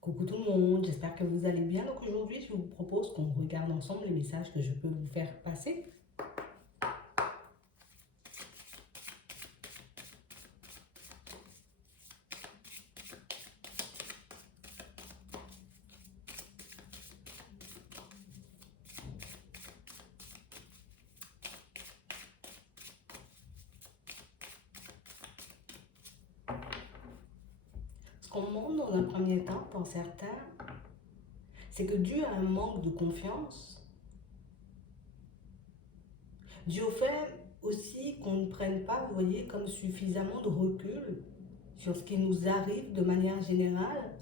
Coucou tout le monde, j'espère que vous allez bien. Donc aujourd'hui, je vous propose qu'on regarde ensemble les messages que je peux vous faire passer. Ce qu'on demande dans un premier temps pour certains, c'est que dû à un manque de confiance, dû au fait aussi qu'on ne prenne pas, vous voyez, comme suffisamment de recul sur ce qui nous arrive de manière générale,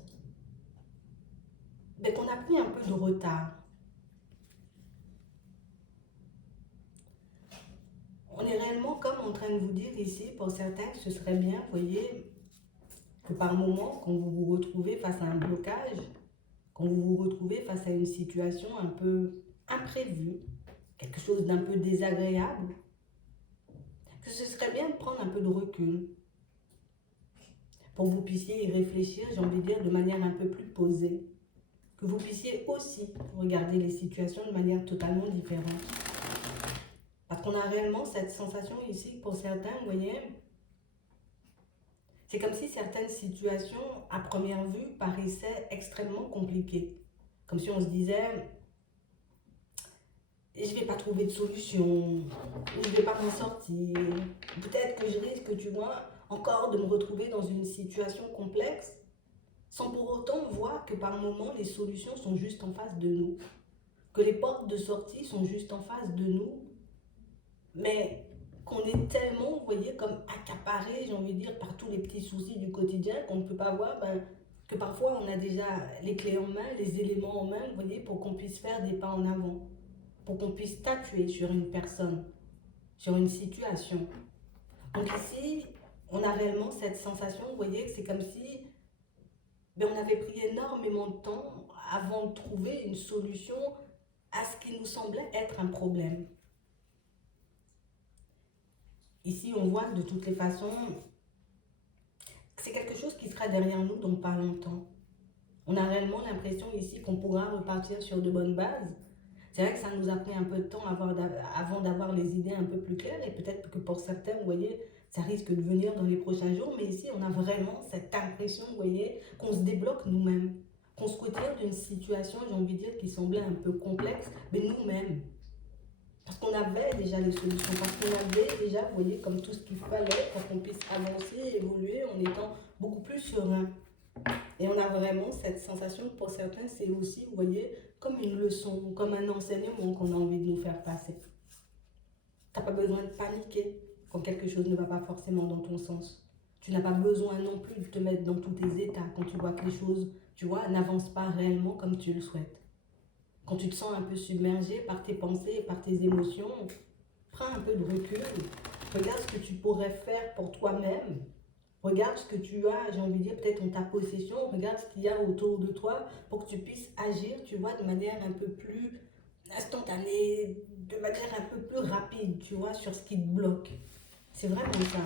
mais qu'on a pris un peu de retard. On est réellement comme en train de vous dire ici, pour certains, que ce serait bien, vous voyez, que par moment, quand vous vous retrouvez face à un blocage, quand vous vous retrouvez face à une situation un peu imprévue, quelque chose d'un peu désagréable, que ce serait bien de prendre un peu de recul pour que vous puissiez y réfléchir, j'ai envie de dire, de manière un peu plus posée. Que vous puissiez aussi regarder les situations de manière totalement différente. Parce qu'on a réellement cette sensation ici, pour certains, vous voyez, c'est comme si certaines situations, à première vue, paraissaient extrêmement compliquées. Comme si on se disait, je ne vais pas trouver de solution, je ne vais pas m'en sortir. Peut-être que je risque, tu vois, encore de me retrouver dans une situation complexe, sans pour autant voir que par moments, les solutions sont juste en face de nous, que les portes de sortie sont juste en face de nous, mais qu'on est tellement, vous voyez, comme accaparé, j'ai envie de dire, par tous les petits soucis du quotidien qu'on ne peut pas voir, que parfois on a déjà les clés en main, les éléments en main, vous voyez, pour qu'on puisse faire des pas en avant, pour qu'on puisse statuer sur une personne, sur une situation. Donc ici, on a réellement cette sensation, vous voyez, que c'est comme si on avait pris énormément de temps avant de trouver une solution à ce qui nous semblait être un problème. Ici, on voit que de toutes les façons, c'est quelque chose qui sera derrière nous dans pas longtemps. On a réellement l'impression ici qu'on pourra repartir sur de bonnes bases. C'est vrai que ça nous a pris un peu de temps avant d'avoir les idées un peu plus claires et peut-être que pour certains, vous voyez, ça risque de venir dans les prochains jours, mais ici, on a vraiment cette impression, vous voyez, qu'on se débloque nous-mêmes, qu'on se retire d'une situation, j'ai envie de dire, qui semblait un peu complexe, mais nous-mêmes. Parce qu'on avait déjà les solutions, parce qu'on avait déjà, vous voyez, comme tout ce qu'il fallait pour qu'on puisse avancer, évoluer en étant beaucoup plus serein. Et on a vraiment cette sensation, pour certains, c'est aussi, vous voyez, comme une leçon, comme un enseignement qu'on a envie de nous faire passer. Tu n'as pas besoin de paniquer quand quelque chose ne va pas forcément dans ton sens. Tu n'as pas besoin non plus de te mettre dans tous tes états quand tu vois que les choses, tu vois, n'avancent pas réellement comme tu le souhaites. Quand tu te sens un peu submergé par tes pensées, par tes émotions, prends un peu de recul, regarde ce que tu pourrais faire pour toi-même, regarde ce que tu as, j'ai envie de dire, peut-être en ta possession, regarde ce qu'il y a autour de toi pour que tu puisses agir, tu vois, de manière un peu plus instantanée, de manière un peu plus rapide, tu vois, sur ce qui te bloque. C'est vraiment ça.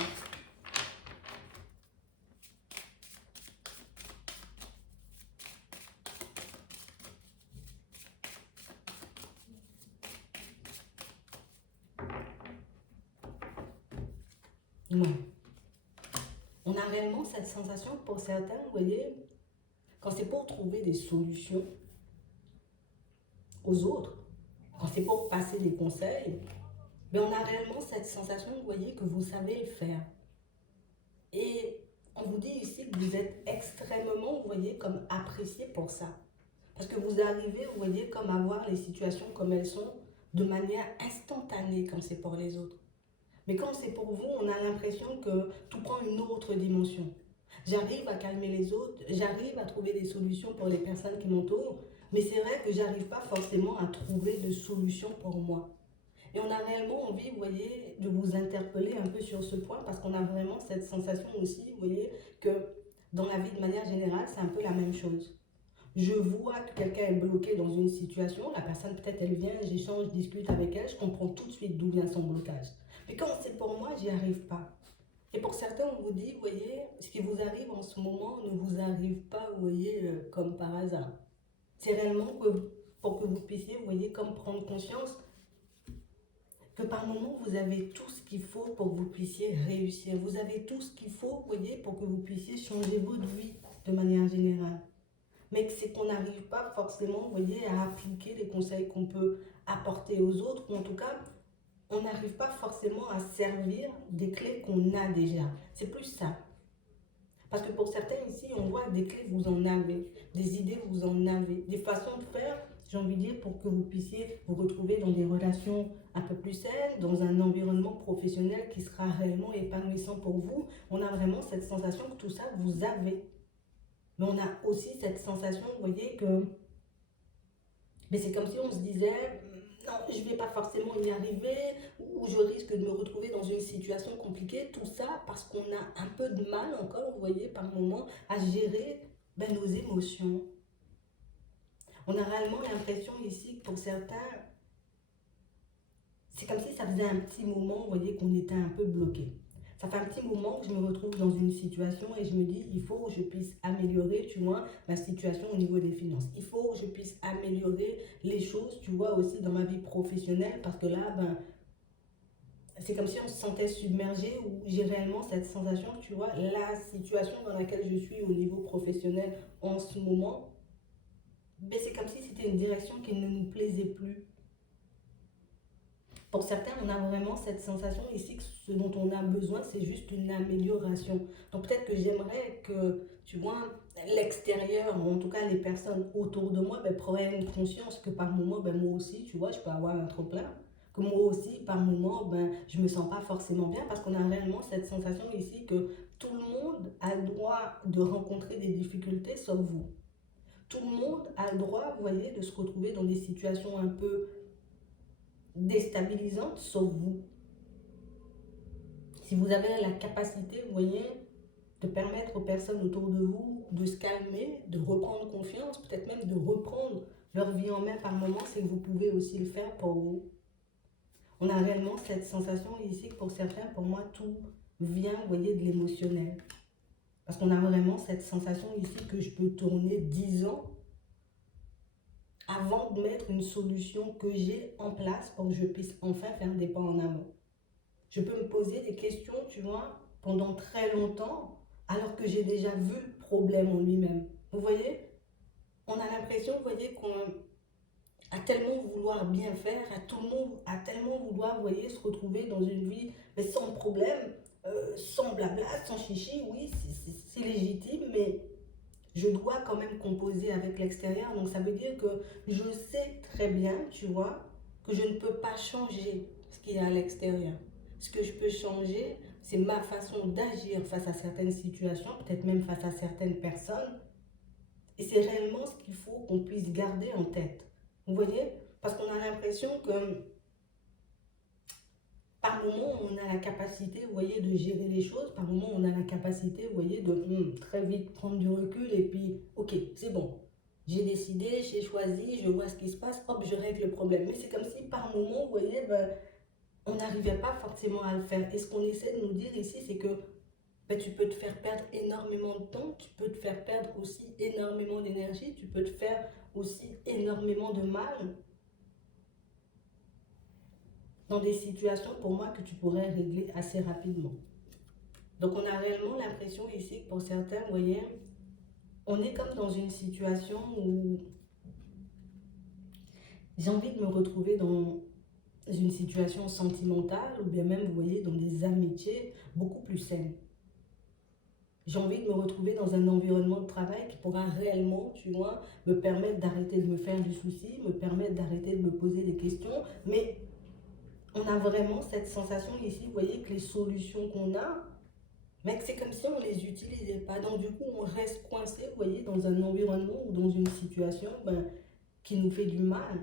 Non. On a réellement cette sensation pour certains, vous voyez, quand c'est pour trouver des solutions aux autres, quand c'est pour passer des conseils, mais on a réellement cette sensation, vous voyez, que vous savez le faire. Et on vous dit ici que vous êtes extrêmement, vous voyez, comme apprécié pour ça. Parce que vous arrivez, vous voyez, comme à voir les situations comme elles sont de manière instantanée quand c'est pour les autres. Mais quand c'est pour vous, on a l'impression que tout prend une autre dimension. J'arrive à calmer les autres, j'arrive à trouver des solutions pour les personnes qui m'entourent, mais c'est vrai que j'arrive pas forcément à trouver de solution pour moi. Et on a réellement envie, vous voyez, de vous interpeller un peu sur ce point parce qu'on a vraiment cette sensation aussi, vous voyez, que dans la vie de manière générale, c'est un peu la même chose. Je vois que quelqu'un est bloqué dans une situation, la personne peut-être elle vient, j'échange, je discute avec elle, je comprends tout de suite d'où vient son blocage. Mais quand c'est pour moi, j'y arrive pas. Et pour certains, on vous dit, vous voyez, ce qui vous arrive en ce moment ne vous arrive pas, vous voyez, comme par hasard. C'est réellement pour que vous puissiez, vous voyez, comme prendre conscience que par moment, vous avez tout ce qu'il faut pour que vous puissiez réussir. Vous avez tout ce qu'il faut, vous voyez, pour que vous puissiez changer votre vie de manière générale. Mais que c'est qu'on n'arrive pas forcément, vous voyez, à appliquer les conseils qu'on peut apporter aux autres, ou en tout cas, on n'arrive pas forcément à servir des clés qu'on a déjà. C'est plus ça. Parce que pour certains ici, on voit des clés, vous en avez, des idées, vous en avez, des façons de faire, j'ai envie de dire, pour que vous puissiez vous retrouver dans des relations un peu plus saines, dans un environnement professionnel qui sera réellement épanouissant pour vous. On a vraiment cette sensation que tout ça, vous avez. Mais on a aussi cette sensation, vous voyez, que mais c'est comme si on se disait, non, je ne vais pas forcément y arriver, ou je risque de me retrouver dans une situation compliquée. Tout ça parce qu'on a un peu de mal encore, vous voyez, par moment, à gérer nos émotions. On a réellement l'impression ici que pour certains, c'est comme si ça faisait un petit moment, vous voyez, qu'on était un peu bloqué. Ça fait un petit moment que je me retrouve dans une situation et je me dis, il faut que je puisse améliorer, tu vois, ma situation au niveau des finances. Il faut que je puisse améliorer les choses, tu vois, aussi dans ma vie professionnelle parce que là, c'est comme si on se sentait submergé ou j'ai réellement cette sensation, tu vois, la situation dans laquelle je suis au niveau professionnel en ce moment, c'est comme si c'était une direction qui ne nous plaisait plus. Pour certains, on a vraiment cette sensation ici que ce dont on a besoin, c'est juste une amélioration. Donc peut-être que j'aimerais que, tu vois, l'extérieur, ou en tout cas les personnes autour de moi, prennent conscience que par moment, moi aussi, tu vois, je peux avoir un trop plein. Que moi aussi, par moment, je me sens pas forcément bien parce qu'on a réellement cette sensation ici que tout le monde a le droit de rencontrer des difficultés sauf vous. Tout le monde a le droit, vous voyez, de se retrouver dans des situations un peu déstabilisante, sauf vous. Si vous avez la capacité, vous voyez, de permettre aux personnes autour de vous de se calmer, de reprendre confiance, peut-être même de reprendre leur vie en main par moment, c'est que vous pouvez aussi le faire pour vous. On a réellement cette sensation ici que pour certains, pour moi, tout vient, vous voyez, de l'émotionnel. Parce qu'on a vraiment cette sensation ici que je peux tourner 10 ans avant de mettre une solution que j'ai en place pour que je puisse enfin faire des pas en avant. Je peux me poser des questions, tu vois, pendant très longtemps, alors que j'ai déjà vu le problème en lui-même. Vous voyez, on a l'impression, vous voyez, qu'on a tellement vouloir bien faire, à tellement vouloir, vous voyez, se retrouver dans une vie sans problème, sans blabla, sans chichi. Oui, c'est légitime, mais je dois quand même composer avec l'extérieur. Donc ça veut dire que je sais très bien, tu vois, que je ne peux pas changer ce qui est à l'extérieur. Ce que je peux changer, c'est ma façon d'agir face à certaines situations, peut-être même face à certaines personnes. Et c'est réellement ce qu'il faut qu'on puisse garder en tête. Vous voyez? Parce qu'on a l'impression que par moment, on a la capacité, vous voyez, de gérer les choses. Par moment, on a la capacité, vous voyez, de très vite prendre du recul et puis, ok, c'est bon. J'ai décidé, j'ai choisi, je vois ce qui se passe, hop, je règle le problème. Mais c'est comme si par moment, vous voyez, on n'arrivait pas forcément à le faire. Et ce qu'on essaie de nous dire ici, c'est que tu peux te faire perdre énormément de temps, tu peux te faire perdre aussi énormément d'énergie, tu peux te faire aussi énormément de mal dans des situations pour moi que tu pourrais régler assez rapidement. Donc on a réellement l'impression ici que pour certains, vous voyez, on est comme dans une situation où j'ai envie de me retrouver dans une situation sentimentale ou bien même, vous voyez, dans des amitiés beaucoup plus saines. J'ai envie de me retrouver dans un environnement de travail qui pourra réellement, tu vois, me permettre d'arrêter de me faire du souci, me permettre d'arrêter de me poser des questions. Mais on a vraiment cette sensation ici, vous voyez, que les solutions qu'on a, mais que c'est comme si on ne les utilisait pas. Donc du coup, on reste coincé, vous voyez, dans un environnement ou dans une situation qui nous fait du mal.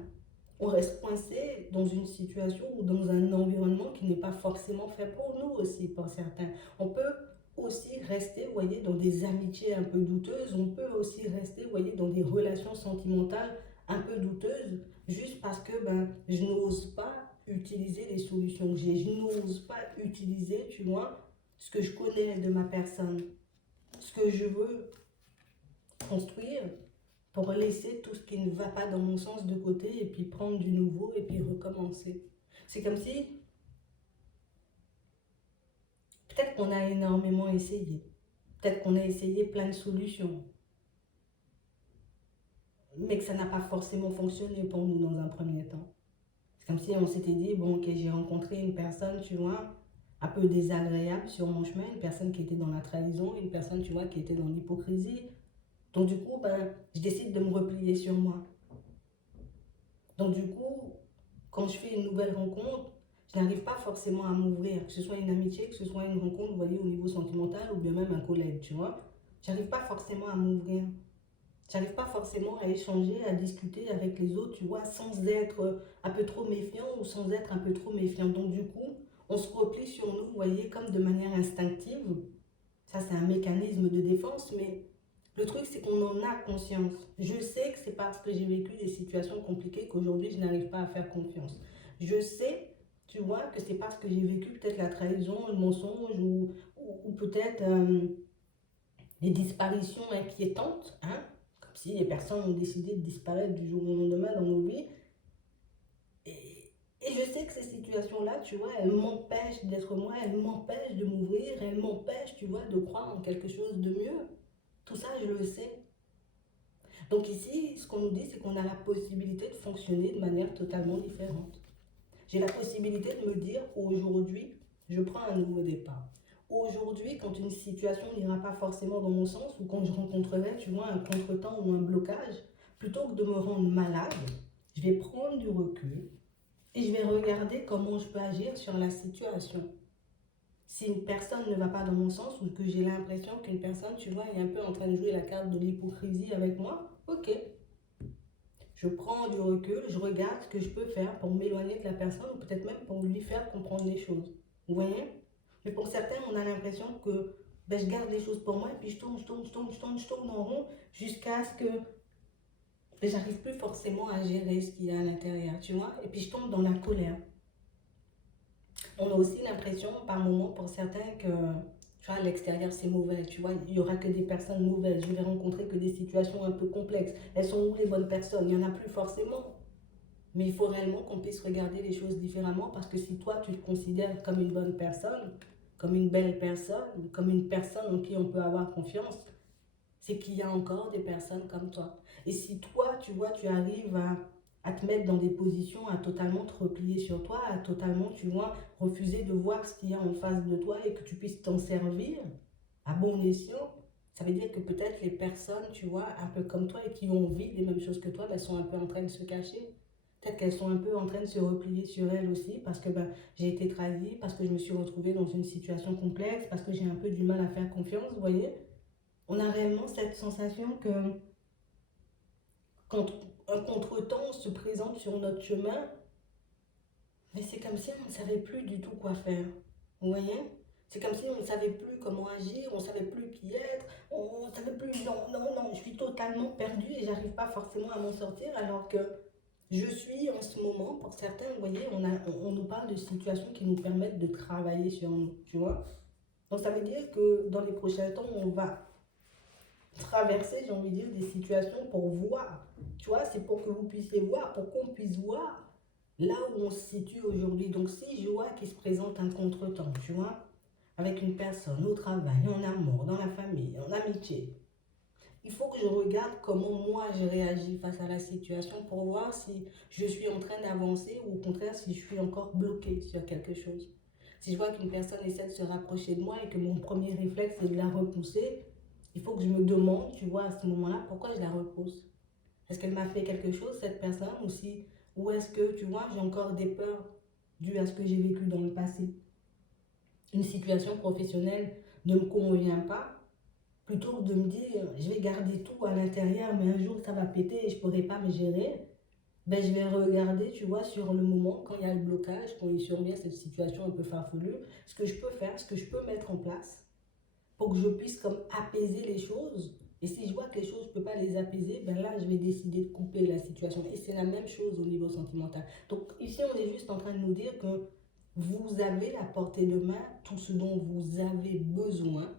On reste coincé dans une situation ou dans un environnement qui n'est pas forcément fait pour nous aussi, pour certains. On peut aussi rester, vous voyez, dans des amitiés un peu douteuses. On peut aussi rester, vous voyez, dans des relations sentimentales un peu douteuses, juste parce que je n'ose pas utiliser les solutions que j'ai. Je n'ose pas utiliser, tu vois, ce que je connais de ma personne, ce que je veux construire pour laisser tout ce qui ne va pas dans mon sens de côté et puis prendre du nouveau et puis recommencer. C'est comme si, peut-être qu'on a énormément essayé, peut-être qu'on a essayé plein de solutions, mais que ça n'a pas forcément fonctionné pour nous dans un premier temps. C'est comme si on s'était dit, bon, ok, j'ai rencontré une personne, tu vois, un peu désagréable sur mon chemin, une personne qui était dans la trahison, une personne, tu vois, qui était dans l'hypocrisie. Donc du coup, ben, je décide de me replier sur moi. Donc du coup, quand je fais une nouvelle rencontre, je n'arrive pas forcément à m'ouvrir, que ce soit une amitié, que ce soit une rencontre, vous voyez, au niveau sentimental ou bien même un collègue, tu vois. J'arrive pas forcément à m'ouvrir. J'arrive pas forcément à échanger, à discuter avec les autres, tu vois, sans être un peu trop méfiant ou sans être un peu trop méfiant. Donc du coup, on se replie sur nous, vous voyez, comme de manière instinctive. Ça, c'est un mécanisme de défense, mais le truc, c'est qu'on en a conscience. Je sais que c'est parce que j'ai vécu des situations compliquées qu'aujourd'hui, je n'arrive pas à faire confiance. Je sais, tu vois, que c'est parce que j'ai vécu peut-être la trahison, le mensonge ou peut-être des disparitions inquiétantes, hein, comme si les personnes ont décidé de disparaître du jour au lendemain dans nos vies. Et je sais que ces situations-là, tu vois, elles m'empêchent d'être moi, elles m'empêchent de m'ouvrir, elles m'empêchent, tu vois, de croire en quelque chose de mieux. Tout ça, je le sais. Donc ici, ce qu'on nous dit, c'est qu'on a la possibilité de fonctionner de manière totalement différente. J'ai la possibilité de me dire, aujourd'hui, je prends un nouveau départ. Aujourd'hui, quand une situation n'ira pas forcément dans mon sens, ou quand je rencontrerai, tu vois, un contretemps ou un blocage, plutôt que de me rendre malade, je vais prendre du recul et je vais regarder comment je peux agir sur la situation. Si une personne ne va pas dans mon sens ou que j'ai l'impression qu'une personne, tu vois, est un peu en train de jouer la carte de l'hypocrisie avec moi, ok. Je prends du recul, je regarde ce que je peux faire pour m'éloigner de la personne ou peut-être même pour lui faire comprendre les choses. Vous voyez? Mais pour certains, on a l'impression que ben, je garde les choses pour moi et puis je tourne en rond jusqu'à ce que ben, j'arrive plus forcément à gérer ce qu'il y a à l'intérieur, tu vois? Et puis je tombe dans la colère. On a aussi l'impression par moment pour certains que tu vois, à l'extérieur c'est mauvais, tu vois, il n'y aura que des personnes mauvaises, je vais rencontrer que des situations un peu complexes. Elles sont où les bonnes personnes? Il n'y en a plus forcément. Mais il faut réellement qu'on puisse regarder les choses différemment parce que si toi tu te considères comme une bonne personne, comme une belle personne, comme une personne en qui on peut avoir confiance, c'est qu'il y a encore des personnes comme toi. Et si toi, tu vois, tu arrives à te mettre dans des positions, à totalement te replier sur toi, à totalement, tu vois, refuser de voir ce qu'il y a en face de toi et que tu puisses t'en servir à bon escient, ça veut dire que peut-être les personnes, tu vois, un peu comme toi et qui ont envie des mêmes choses que toi, elles sont un peu en train de se cacher. Peut-être qu'elles sont un peu en train de se replier sur elles aussi parce que ben, j'ai été trahie, parce que je me suis retrouvée dans une situation complexe, parce que j'ai un peu du mal à faire confiance, vous voyez. On a réellement cette sensation que quand un contretemps se présente sur notre chemin, mais c'est comme si on ne savait plus du tout quoi faire. Vous voyez? C'est comme si on ne savait plus comment agir, on ne savait plus qui être, on ne savait plus, non, je suis totalement perdue et j'arrive pas forcément à m'en sortir alors que je suis en ce moment, pour certains, vous voyez, on nous parle de situations qui nous permettent de travailler sur nous, tu vois? Donc ça veut dire que dans les prochains temps, on va traverser, j'ai envie de dire, des situations pour voir. Tu vois, c'est pour que vous puissiez voir, pour qu'on puisse voir là où on se situe aujourd'hui. Donc si je vois qu'il se présente un contretemps, tu vois, avec une personne au travail, en amour, dans la famille, en amitié, il faut que je regarde comment moi je réagis face à la situation pour voir si je suis en train d'avancer ou au contraire si je suis encore bloqué sur quelque chose. Si je vois qu'une personne essaie de se rapprocher de moi et que mon premier réflexe est de la repousser, il faut que je me demande, tu vois, à ce moment-là, pourquoi je la repousse. Est-ce qu'elle m'a fait quelque chose, cette personne, ou est-ce que, tu vois, j'ai encore des peurs dues à ce que j'ai vécu dans le passé. Une situation professionnelle ne me convient pas, plutôt que de me dire, je vais garder tout à l'intérieur, mais un jour ça va péter et je ne pourrai pas me gérer, ben, je vais regarder, tu vois, sur le moment, quand il y a le blocage, quand il survient cette situation un peu farfelue, ce que je peux faire, ce que je peux mettre en place pour que je puisse comme apaiser les choses. Et si je vois que les choses, je ne peux pas les apaiser, ben là, je vais décider de couper la situation. Et c'est la même chose au niveau sentimental. Donc ici, on est juste en train de nous dire que vous avez à portée de main tout ce dont vous avez besoin,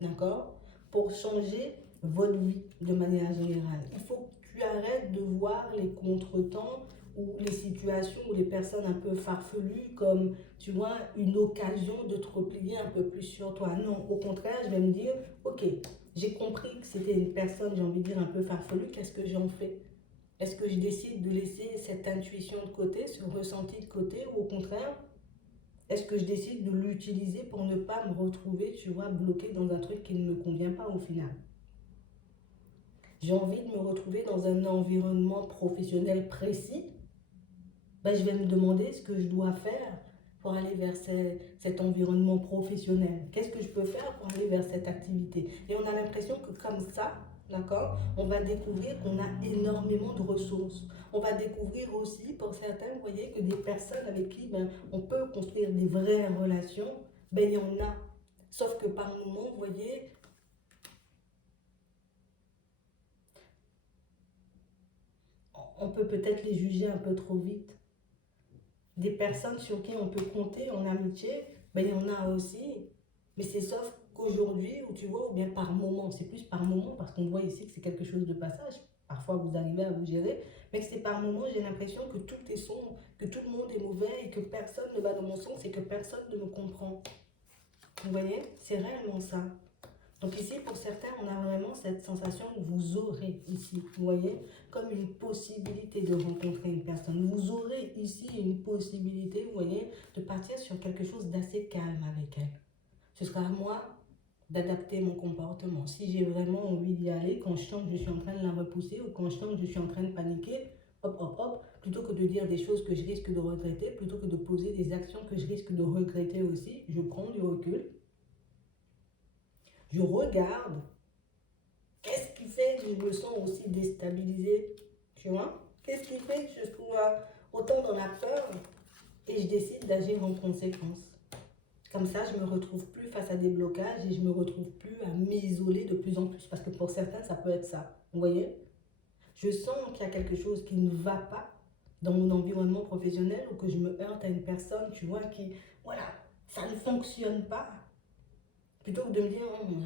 d'accord, pour changer votre vie de manière générale. Il faut que tu arrêtes de voir les contretemps ou les situations ou les personnes un peu farfelues comme, tu vois, une occasion de te replier un peu plus sur toi. Non, au contraire, je vais me dire, ok, j'ai compris que c'était une personne, j'ai envie de dire, un peu farfelue, qu'est-ce que j'en fais? Est-ce que je décide de laisser cette intuition de côté, ce ressenti de côté, ou au contraire, est-ce que je décide de l'utiliser pour ne pas me retrouver, tu vois, bloqué dans un truc qui ne me convient pas au final? J'ai envie de me retrouver dans un environnement professionnel précis, ben, je vais me demander ce que je dois faire pour aller vers cet environnement professionnel. Qu'est-ce que je peux faire pour aller vers cette activité? Et on a l'impression que comme ça, d'accord, on va découvrir qu'on a énormément de ressources. On va découvrir aussi, pour certains, vous voyez, que des personnes avec qui ben, on peut construire des vraies relations, ben, il y en a. Sauf que par moments, vous voyez, on peut peut-être les juger un peu trop vite. Des personnes sur qui on peut compter en amitié, ben, il y en a aussi. Mais c'est sauf qu'aujourd'hui, où tu vois, ou bien par moment, c'est plus par moment, parce qu'on voit ici que c'est quelque chose de passage. Parfois, vous arrivez à vous gérer, mais que c'est par moment, j'ai l'impression que tout est sombre, que tout le monde est mauvais et que personne ne va dans mon sens et que personne ne me comprend. Vous voyez, c'est réellement ça. Donc ici, pour certains, on a vraiment cette sensation que vous aurez ici, vous voyez, comme une possibilité de rencontrer une personne. Vous aurez ici une possibilité, vous voyez, de partir sur quelque chose d'assez calme avec elle. Ce sera à moi d'adapter mon comportement. Si j'ai vraiment envie d'y aller, quand je sens que je suis en train de la repousser ou quand je sens que je suis en train de paniquer, hop, hop, hop, plutôt que de dire des choses que je risque de regretter, plutôt que de poser des actions que je risque de regretter aussi, je prends du recul, je regarde. Qu'est-ce qui fait que je me sens aussi déstabilisée? Tu vois? Qu'est-ce qui fait que je suis autant dans la peur et je décide d'agir en conséquence? Comme ça, je ne me retrouve plus face à des blocages et je ne me retrouve plus à m'isoler de plus en plus. Parce que pour certains, ça peut être ça. Vous voyez? Je sens qu'il y a quelque chose qui ne va pas dans mon environnement professionnel ou que je me heurte à une personne, tu vois, qui, voilà, ça ne fonctionne pas. Plutôt que de me dire,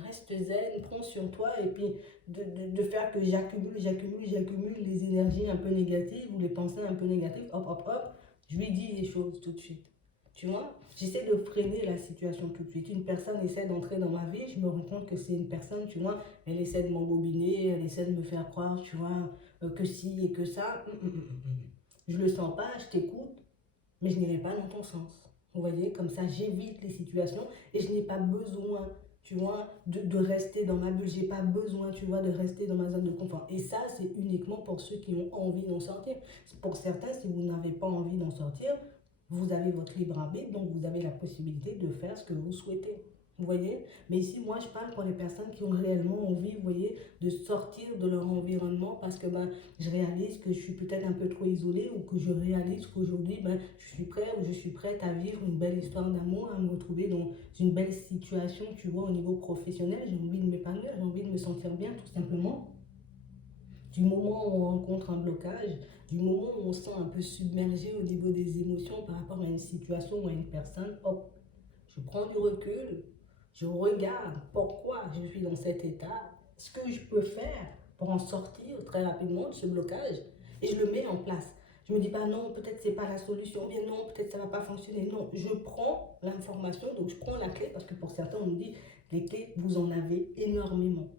reste zen, prends sur toi, et puis de faire que j'accumule les énergies un peu négatives ou les pensées un peu négatives, hop, hop, hop, je lui dis les choses tout de suite. Tu vois, j'essaie de freiner la situation tout de suite. Une personne essaie d'entrer dans ma vie, je me rends compte que c'est une personne, tu vois, elle essaie de m'embobiner, elle essaie de me faire croire, tu vois, que si et que ça. Je le sens pas, je t'écoute, mais je n'irai pas dans ton sens. Vous voyez, comme ça, j'évite les situations et je n'ai pas besoin, tu vois, de rester dans ma bulle. J'ai pas besoin, tu vois, de rester dans ma zone de confort. Et ça, c'est uniquement pour ceux qui ont envie d'en sortir. Pour certains, si vous n'avez pas envie d'en sortir, vous avez votre libre arbitre, donc vous avez la possibilité de faire ce que vous souhaitez. Vous voyez? Mais ici, moi, je parle pour les personnes qui ont réellement envie, vous voyez, de sortir de leur environnement parce que ben, je réalise que je suis peut-être un peu trop isolée ou que je réalise qu'aujourd'hui, ben, je suis prêt ou je suis prête à vivre une belle histoire d'amour, à me retrouver dans une belle situation, tu vois, au niveau professionnel. J'ai envie de m'épanouir, j'ai envie de me sentir bien, tout simplement. Du moment où on rencontre un blocage, du moment où on se sent un peu submergé au niveau des émotions par rapport à une situation ou à une personne, hop, je prends du recul, je regarde pourquoi je suis dans cet état, ce que je peux faire pour en sortir très rapidement de ce blocage et je le mets en place. Je me dis pas non, peut-être c'est pas la solution, bien non, peut-être ça va pas fonctionner. Non, je prends l'information, donc je prends la clé parce que pour certains on me dit les clés, vous en avez énormément.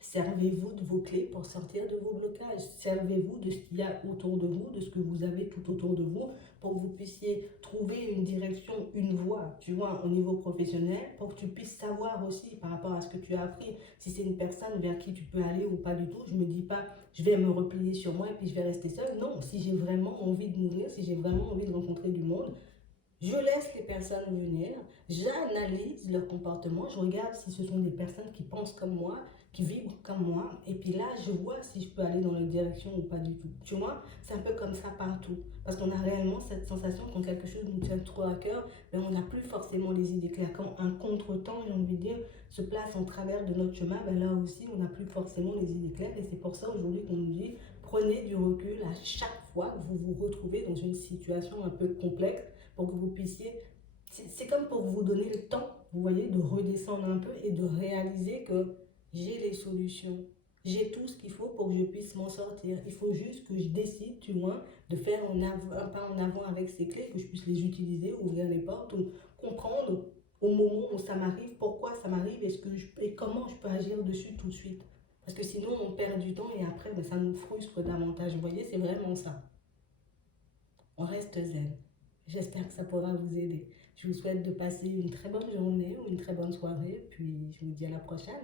Servez-vous de vos clés pour sortir de vos blocages. Servez-vous de ce qu'il y a autour de vous, de ce que vous avez tout autour de vous, pour que vous puissiez trouver une direction, une voie, tu vois, au niveau professionnel, pour que tu puisses savoir aussi par rapport à ce que tu as appris, si c'est une personne vers qui tu peux aller ou pas du tout. Je ne me dis pas, je vais me replier sur moi et puis je vais rester seule. Non, si j'ai vraiment envie de m'ouvrir, si j'ai vraiment envie de rencontrer du monde, je laisse les personnes venir, j'analyse leur comportement, je regarde si ce sont des personnes qui pensent comme moi, qui vibrent comme moi, et puis là, je vois si je peux aller dans leur direction ou pas du tout. Tu vois, c'est un peu comme ça partout, parce qu'on a réellement cette sensation quand quelque chose nous tient trop à cœur, mais on n'a plus forcément les idées claires. Quand un contretemps, j'ai envie de dire, se place en travers de notre chemin, ben là aussi, on n'a plus forcément les idées claires, et c'est pour ça aujourd'hui qu'on nous dit, prenez du recul à chaque fois que vous vous retrouvez dans une situation un peu complexe, pour que vous puissiez... C'est comme pour vous donner le temps, vous voyez, de redescendre un peu et de réaliser que j'ai les solutions. J'ai tout ce qu'il faut pour que je puisse m'en sortir. Il faut juste que je décide, tu vois, de faire un pas en avant avec ces clés, que je puisse les utiliser, ouvrir les portes, ou comprendre au moment où ça m'arrive, pourquoi ça m'arrive, et comment je peux agir dessus tout de suite. Parce que sinon, on perd du temps et après, ben, ça nous frustre davantage. Vous voyez, c'est vraiment ça. On reste zen. J'espère que ça pourra vous aider. Je vous souhaite de passer une très bonne journée ou une très bonne soirée, puis je vous dis à la prochaine.